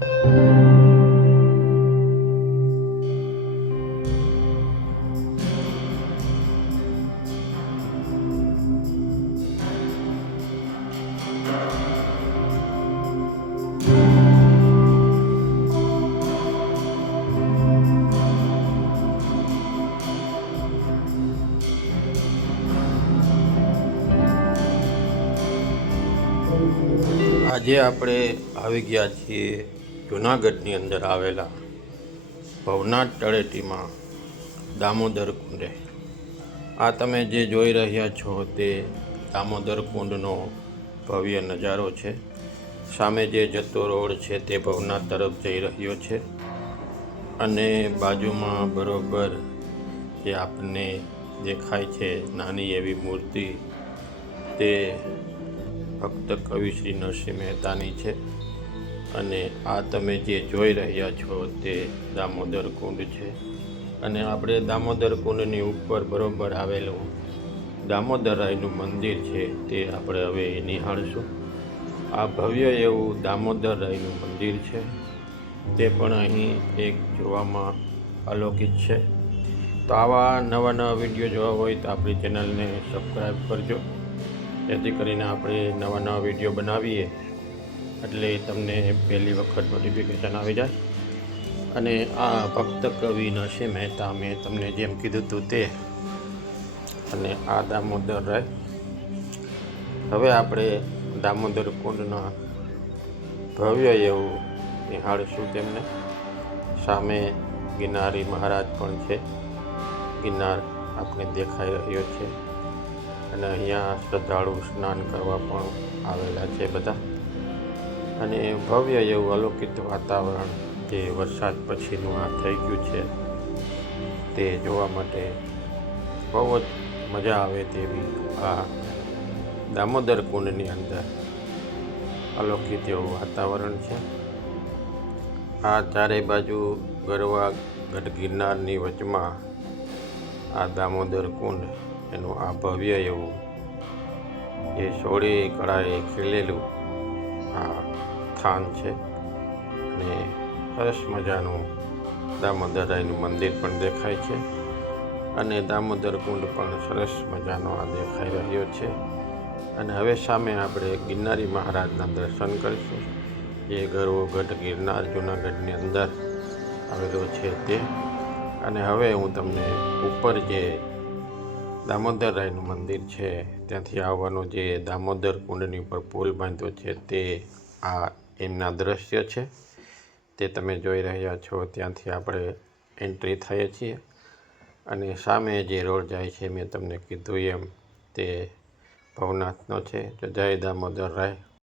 આજે આપણે આવી ગયા છીએ જૂનાગઢની અંદર આવેલા ભવનાથ તળેટીમાં દામોદર કુંડે. આ તમે જે જોઈ રહ્યા છો તે દામોદર કુંડનો ભવ્ય નજારો છે. સામે જે જતો રોડ છે તે ભવનાથ તરફ જઈ રહ્યો છે અને બાજુમાં બરોબર જે આપને દેખાય છે નાની એવી મૂર્તિ તે ભક્ત કવિ શ્રી નરસિંહ મહેતાની છે. અને આ તમે જે જોઈ રહ્યા છો તે દામોદર કુંડ છે. અને આપણે દામોદર કુંડની ઉપર બરોબર આવેલું દામોદરાયનું મંદિર છે તે આપણે હવે નિહાળશું. આ ભવ્ય એવું દામોદરાયનું મંદિર છે તે પણ અહીં એક જોવામાં અલૌકિક છે. તો આવા નવા નવા વિડીયો જોવા હોય તો આપણી ચેનલને સબસ્ક્રાઈબ કરજો, જેથી કરીને આપણે નવા નવા વિડીયો બનાવીએ એટલે તમને પહેલી વખત નોટિફિકેશન આવી જાય. અને આ ભક્ત કવિ નરસિંહ મહેતા મેં તમને જેમ કીધું હતું તે, અને આ દામોદર રાય. હવે આપણે દામોદર કુંડના ભવ્ય એવું નિહાળીશું તેમને. સામે ગિરનારી મહારાજ પણ છે, ગિરનાર આપણે દેખાઈ રહ્યો છે. અને અહીંયા શ્રદ્ધાળુ સ્નાન કરવા પણ આવેલા છે બધા. અને ભવ્ય એવું અલૌકિક વાતાવરણ જે વરસાદ પછીનું આ થઈ ગયું છે તે જોવા માટે બહુ જ મજા આવે તેવી આ દામોદર કુંડની અંદર અલૌકિક એવું વાતાવરણ છે. આ ચારે બાજુ ગરવા ગઢ ગિરનારની વચમાં આ દામોદર કુંડ એનું આ ભવ્ય એવું જે સોળે કળાએ ખીલેલું આ સ્થાન છે. અને સરસ મજાનું દામોદરાયનું મંદિર પણ દેખાય છે. અને દામોદર કુંડ પણ સરસ મજાનો આ દેખાઈ રહ્યો છે. અને હવે સામે આપણે ગિરનારી મહારાજના દર્શન કરીશું, જે ગરવો ગઢ ગિરનાર જૂનાગઢની અંદર આવેલો છે તે. અને હવે હું તમને ઉપર જે દામોદરાયનું મંદિર છે ત્યાંથી આવવાનો જે દામોદર કુંડની ઉપર પુલ બાંધ્યો છે તે આ એમના દ્રશ્ય છે તે તમે જોઈ રહ્યા છો. ત્યાંથી આપણે એન્ટ્રી થઈએ છીએ. અને સામે જે રોડ જાય છે મેં તમને કીધું એમ તે ભવનાથનો છે. જય દામોદર રાય.